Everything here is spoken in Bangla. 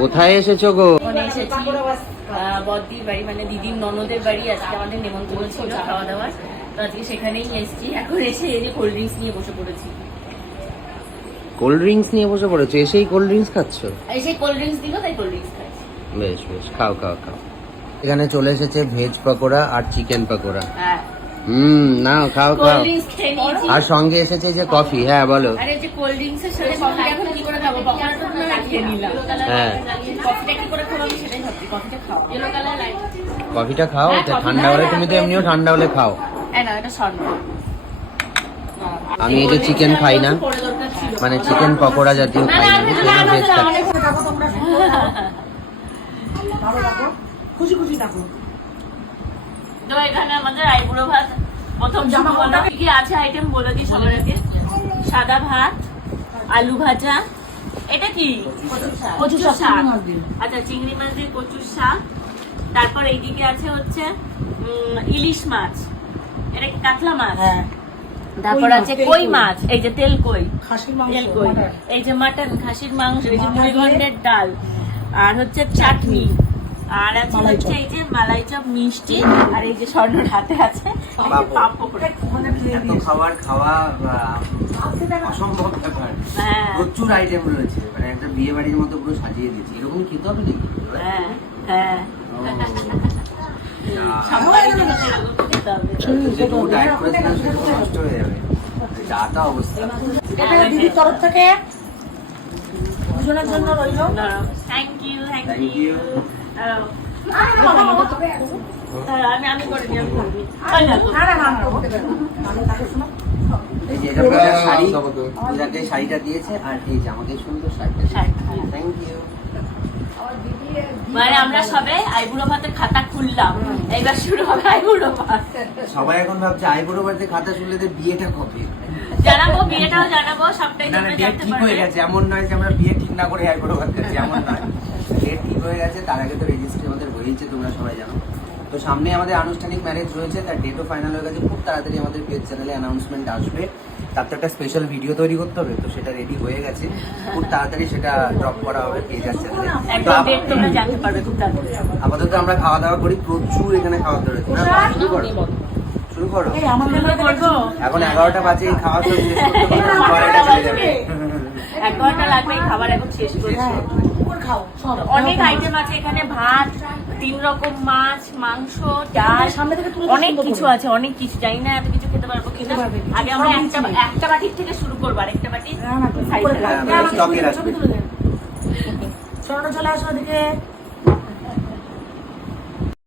কোথায় এসেছো গো? এসেছি বদ্দির বাড়ি, মানে দিদির ননদের বাড়ি। আজকে আমাদের নেমন্তন্ন ছিল খাওয়া দাওয়ার, তো আজকে সেখানেই এসেছি। এখন এসে এই যে কোল্ড ড্রিঙ্কস নিয়ে বসে পড়েছি। কোল্ড ড্রিঙ্কস নিয়ে বসে পড়েছো? এসেই কোল্ড ড্রিঙ্কস খাচ্ছ? এসে কোল্ড ড্রিঙ্কস দিল, তাই কোল্ড ড্রিঙ্কস খাচ্ছি। বেশ বেশ, খাও খাও খাও। এখানে চলে এসেছে ভেজ পকোড়া আর চিকেন পকোড়া। হ্যাঁ, নাও খাও কোল্ড খাও। ড্রিঙ্কস খেয়ে নিয়েছি। আর সঙ্গে এসেছে যে কফি। হ্যাঁ বলো। আরে যে কোল্ড ড্রিঙ্কস এর সাথে কফি এখন কি করে খাবো? পকোড়াটা তো না খেয়ে নিলাম। হ্যাঁ, কফিটা কি করে খাবো আমি সেটাই ভাবছি। কফিটা খাও, ইয়েলো কালার লাইট। কফিটা খাও। হ্যাঁ, কফি ঠান্ডা হলে খাও। তুমি তো এমনিও ঠান্ডা হলে খাও। না এটা শর্ট। আমি এই যে চিকেন খাই না, মানে চিকেন পকোড়া জাতীয় খাই না, সেজন্য ভেজ খাচ্ছি। খুশি খুশি থাকো। তো এখানে আমাদের আইবুড়ো ভাত প্রথম শুরু হলো। কি কি আছে আইটেম বলে দিই সবার আগে। সাদা ভাত, আলু ভাজা, এটা কি কচু শাক। আচ্ছা, চিংড়ি মাছ দিয়ে কচুর শাক। তারপর এইদিকে আছে হচ্ছে ইলিশ মাছ, এটা কি কাতলা মাছ। তারপর আছে কই মাছ, এই যে তেল কই, খাসির মাংস, তেল কই, এই যে মাটন, খাসির মাংস, এই যে মুড়িঘণ্টের ডাল, আর হচ্ছে চাটনি, আর আছে হচ্ছে এই যে মালাই চপ, মিষ্টি, আর এই যে স্বর্ণর হাতে আছে পাঁপড়। এত খাবার খাওয়া অসম্ভব ব্যাপার। হ্যাঁ প্রচুর আইটেম রয়েছে, মানে একটা বিয়ে বাড়ির মতো পুরো সাজিয়ে দিয়েছি। এরকম খেতে হবে নাকি? হ্যাঁ হ্যাঁ, সবাই এরকম খেতে হবে। যেটুকু ডায়েট করেছিলাম সেটুকু নষ্ট হয়ে যাবে। যা তা অবস্থা। এটা দিদির তরফ থেকে দুজনের জন্য রইল। Thank you, thank Thank you. you. আমি করে দিই, আমি করে দিই। এই যে এটা আপনার শাড়ি, এটাকে শাড়িটা দিয়েছে, আর এই যে আমাকে সুন্দর শাড়িটা। Thank you. মানে আমরা সবে আইবুড়ো ভাতের খাতা খুললাম, এইবার শুরু হবে আইবুড়ো ভাত। সবাই এখন ভাবছে আইবুড়ো বাড়িতে খাতা শুনলে যে বিয়েটা কবে। জানাবো, বিয়েটাও জানাবো, সবটাই না না, তোমরা ডেট জানতে ঠিক হয়ে পারবে। গেছে। এমন নয় যে আমরা বিয়ে ঠিক না করে আইবুড়ো ভাত খাচ্ছি, এমন নয়। ডেট ঠিক হয়ে গেছে, তার আগে তো রেজিস্ট্রি আমাদের হয়েছে, তোমরা সবাই জানো। তো সামনে আমাদের আনুষ্ঠানিক ম্যারেজ রয়েছে, তার ডেটও ফাইনাল হয়ে গেছে। খুব তাড়াতাড়ি আমাদের পেজ চ্যানেলে অ্যানাউন্সমেন্ট আসবে। তার তো একটা স্পেশাল ভিডিও তৈরি করতে হবে, তো সেটা রেডি হয়ে গেছে। খুব তাড়াতাড়ি সেটা ড্রপ করা হবে পেজ চ্যানেলে। একদম ডেট তোমরা জানতে পারবে খুব তাড়াতাড়ি। আপাতত আমরা খাওয়া দাওয়া করি, প্রচুর এখানে খাওয়া দাওয়া রয়েছে। শুরু করো, শুরু করো। করবো, এখন 11টা বাজে, এই খাওয়া তো শেষ করতে করতে 12টা চলে যাবে। 1 ঘন্টা লাগবে এই খাবার এখন শেষ করছি। অনেক আইটেম আছে এখানে, ভাত, 3 রকম মাছ, মাংস, ডাল, অনেক কিছু আছে, অনেক কিছু। জানি না এত কিছু খেতে পারবো কিনা। আগে আমরা একটা বাটির থেকে শুরু করবো, আর একটা বাটি স্টকে রাখবে। চলে আসো ওদিকে।